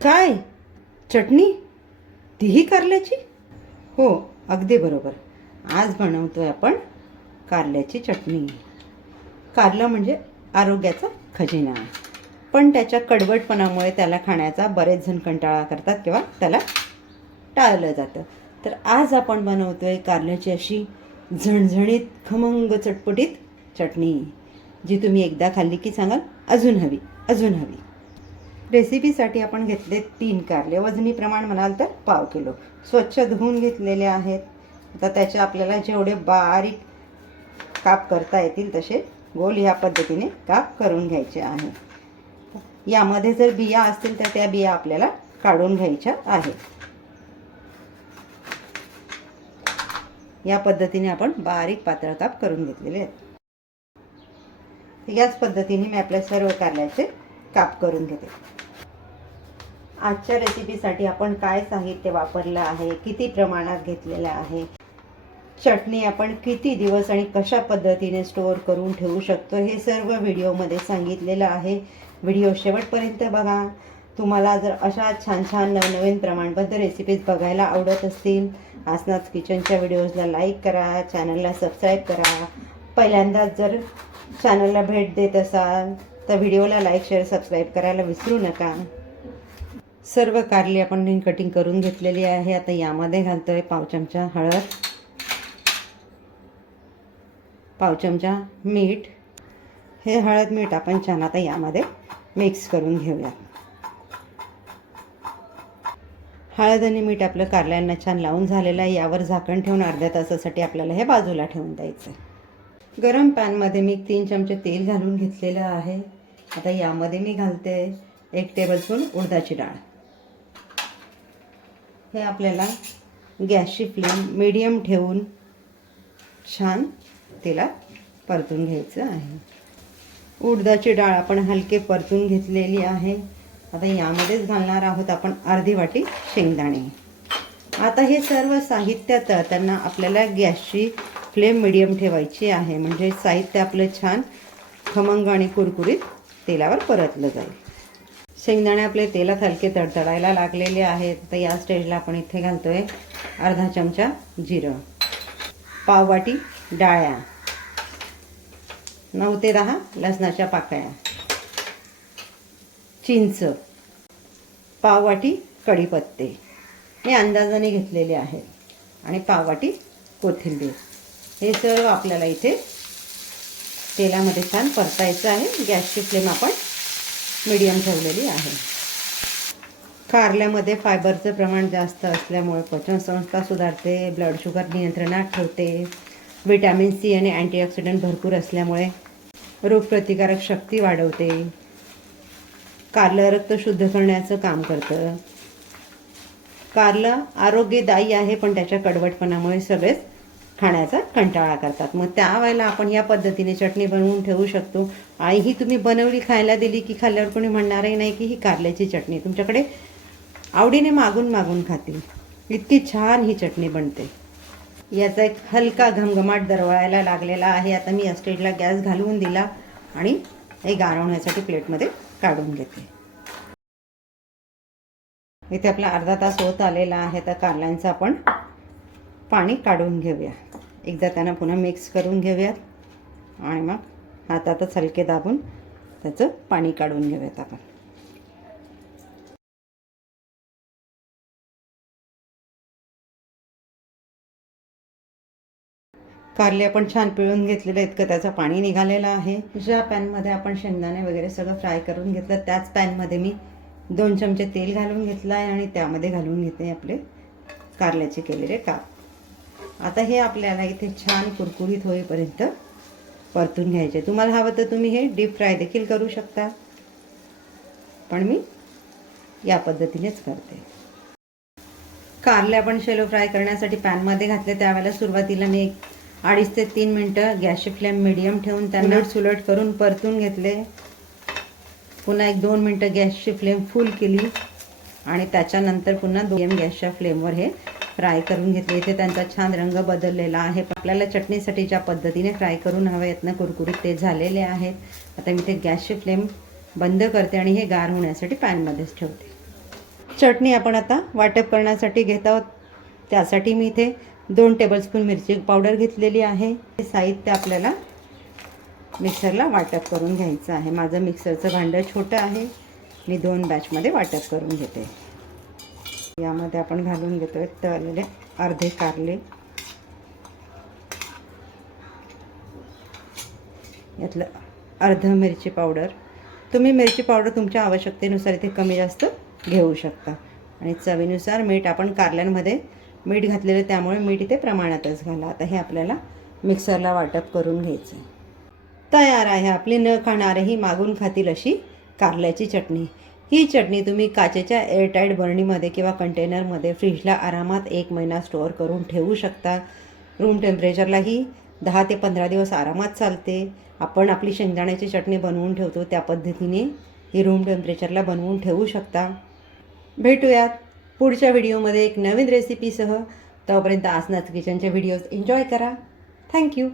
काय? चटणी? तीही कारल्याची? हो, अगदी बरोबर. आज बनवतोय आपण कारल्याची चटणी. कारलं म्हणजे आरोग्याचा खजिना, पण त्याच्या कडवटपणामुळे त्याला खाण्याचा बरेच जण कंटाळा करतात किंवा त्याला टाळलं जातं. तर आज आपण बनवतोय कारल्याची अशी झणझणीत खमंग चटपटीत चटणी, जी तुम्ही एकदा खाल्ली की सांगाल अजून हवी, अजून हवी. रेसिपीसाठी आपण घेतले 3 कारले. वजनी प्रमाण म्हणाल तर पाव किलो. स्वच्छ धुवून घेतलेले आहेत. आता त्याचे आपल्याला जेवढे बारीक काप करता येतील तसे गोल ह्या पद्धतीने काप करून घ्यायचे आहे. यामध्ये जर बिया असतील तर त्या बिया आपल्याला काढून घ्यायच्या आहेत. या पद्धतीने आपण बारीक पातळ काप करून घेतलेले आहेत. याच पद्धतीने मी आपल्या सर्व कारल्याचे काप करून घेते. आजच्या रेसिपीसाठी आपण काय साहित्य वापरलं आहे, किती प्रमाणात घेतलेलं आहे, चटणी आपण किती दिवस आणि कशा पद्धतीने स्टोअर करून ठेवू शकतो, हे सर्व व्हिडिओमध्ये सांगितलेलं आहे. व्हिडिओ शेवटपर्यंत बघा. तुम्हाला जर अशा छान छान नवनवीन प्रमाणबद्ध रेसिपीज बघायला आवडत असतील, आसनाच किचनच्या व्हिडिओजला लाईक करा, चॅनलला सबस्क्राईब करा. पहिल्यांदाच जर चॅनलला भेट देत असाल तर व्हिडिओला लाईक, शेअर, सबस्क्राईब करायला विसरू नका. सर्व कारली आपण कटिंग करून घेतलेली आहे. आता यामध्ये घालतोय पाव चमचा हळद, पाव चमचा मीठ. हे हळद मीठ आपण छान आता यामध्ये मिक्स करून घेऊया. हळद आणि मीठ आपलं कारल्यांना छान लावून झालेलं आहे. यावर झाकण ठेवून अर्ध्या तासासाठी आपल्याला हे बाजूला ठेवून द्यायचं. गरम पॅनमध्ये मी 3 चमचे तेल घालून घेतलेलं आहे. आता यामध्ये मी घालते 1 टेबलस्पून उडदाची डाळ. हे आपल्याला गॅसची फ्लेम मीडियम ठेवून छान तेलात परतून घ्यायचं आहे. उडदाची डाळ आपण हलके परतून घेतलेली आहे. आता यामध्येच घालणार आहोत आपण अर्धी वाटी शेंगदाणे. आता हे सर्व साहित्य तळताना आपल्याला गॅसची फ्लेम मीडियम ठेवायची आहे, म्हणजे साहित्य आपलं छान खमंग आणि कुरकुरीत तेलावर परतलं जाईल. शेंगदाणे आपले तेलात हलके तडतडायला लागलेले आहेत. तर या स्टेजला आपण इथे घालतोय अर्धा चमचा जिरं, पाव वाटी डाळ्या, 9 ते 10 लसणाच्या पाकळ्या, चिंच, पाव वाटी कढीपत्ते हे अंदाजाने घेतलेले आहेत, आणि पाव वाटी कोथिंबीर. हे सर्व आपल्याला इथे तेलामध्ये छान परतायचं आहे. गॅसची फ्लेम आपण मीडियम ठेवलेली आहे. कारल्यामध्ये फायबरचं प्रमाण जास्त असल्यामुळे पचनसंस्था सुधारते, ब्लड शुगर नियंत्रणात ठेवते, विटॅमिन सी आणि अँटीऑक्सिडंट भरपूर असल्यामुळे रोगप्रतिकारक शक्ती वाढवते, कारलं रक्त शुद्ध करण्याचं काम करतं. कारलं आरोग्यदायी आहे, पण त्याच्या कडवटपणामुळे सगळेच खाण्याचा कंटाळा करतात. मग त्यावेळेला आपण या पद्धतीने चटणी बनवून ठेवू शकतो. आणि ही तुम्ही बनवली, खायला दिली की खाल्ल्यावर कोणी म्हणणारही नाही की ही कारल्याची चटणी. तुमच्याकडे आवडीने मागून मागून खातील. इतकी छान ही चटणी बनते. याचा एक हलका घमघमाट दरवळायला लागलेला आहे. आता मी या स्टेजला गॅस घालवून दिला आणि हे गारवण्यासाठी प्लेटमध्ये काढून घेते. इथे आपला अर्धा तास होत आलेला आहे. तर कारल्यांचं आपण पाणी काढून घेऊया. एकदा त्यांना पुन्हा मिक्स करून घेऊयात आणि मग हातातच हलके दाबून त्याचं पाणी काढून घेऊयात आपण. कारले आपण छान पिळून घेतलेले, इतकं त्याचं पाणी निघालेलं आहे. ज्या पॅनमध्ये आपण शेंगदाणे वगैरे सगळं फ्राय करून घेतलं, त्याच पॅनमध्ये मी 2 चमचे तेल घालून घेतलं आहे आणि त्यामध्ये घालून घेते आपले कारल्याचे केलेले काप. आता हे आपल्याला इथे छान कुरकुरीत होईपर्यंत परतून घ्यायचे. तुम्हाला हवं तर तुम्ही हे डीप फ्राय देखील करू शकता, पण मी या पद्धतीनेच करते. कारले आपण शॅलो फ्राय करण्यासाठी पॅनमध्ये घातले. त्यावेळेला सुरुवातीला मी 2.5 ते 3 मिनटं गॅसची फ्लेम मीडियम ठेवून त्यांना उलट करून परतून घेतले. पुन्हा 1-2 मिनटं गॅसची फ्लेम फुल केली आणि त्याच्यानंतर पुन्हा 2 गॅसच्या फ्लेमवर हे फ्राय करून घेतले. इथे त्यांचा छान रंग बदललेला आहे. आपल्याला चटणीसाठी ज्या पद्धतीने फ्राय करून हवे आहेत ना कुरकुरीत, ते झालेले आहेत. आता मी ते गॅसची फ्लेम बंद करते आणि हे गार होण्यासाठी पॅनमध्येच ठेवते. चटणी आपण आता वाटप करण्यासाठी घेत आहोत. त्यासाठी मी इथे 2 टेबलस्पून मिरची पावडर घेतलेली आहे. हे साहित्य आपल्याला मिक्सरला वाटप करून घ्यायचं आहे. माझं मिक्सरचं भांडं छोटं आहे. मी 2 बॅचमध्ये वाटप करून घेते. यामध्ये आपण घालून घेतोय तळलेले अर्धे कारले, यातलं अर्धं मिरची पावडर. तुम्ही मिरची पावडर तुमच्या आवश्यकतेनुसार इथे कमी जास्त घेऊ शकता. आणि चवीनुसार मीठ. आपण कारल्यांमध्ये मीठ घातलेलं त्यामुळे मीठ इथे प्रमाणातच घाला. आता हे आपल्याला मिक्सरला वाटप करून घ्यायचं. तयार आहे आपली न खाणारेही मागून खातील अशी कारल्याची चटणी. ही चटणी तुम्ही काचेच्या एअरटाईट बर्नीमध्ये किंवा कंटेनरमध्ये फ्रीजला आरामात 1 महिना स्टोअर करून ठेवू शकता. रूम टेम्परेचरलाही 10 ते 15 दिवस आरामात चालते. आपण आपली शेंगदाण्याची चटणी बनवून ठेवतो त्या पद्धतीने ही रूम टेम्परेचरला बनवून ठेवू शकता. भेटूयात पुढच्या व्हिडिओमध्ये एक नवीन रेसिपीसह. तोपर्यंत आसनाथ किचनचे व्हिडिओज एन्जॉय करा. थँक्यू.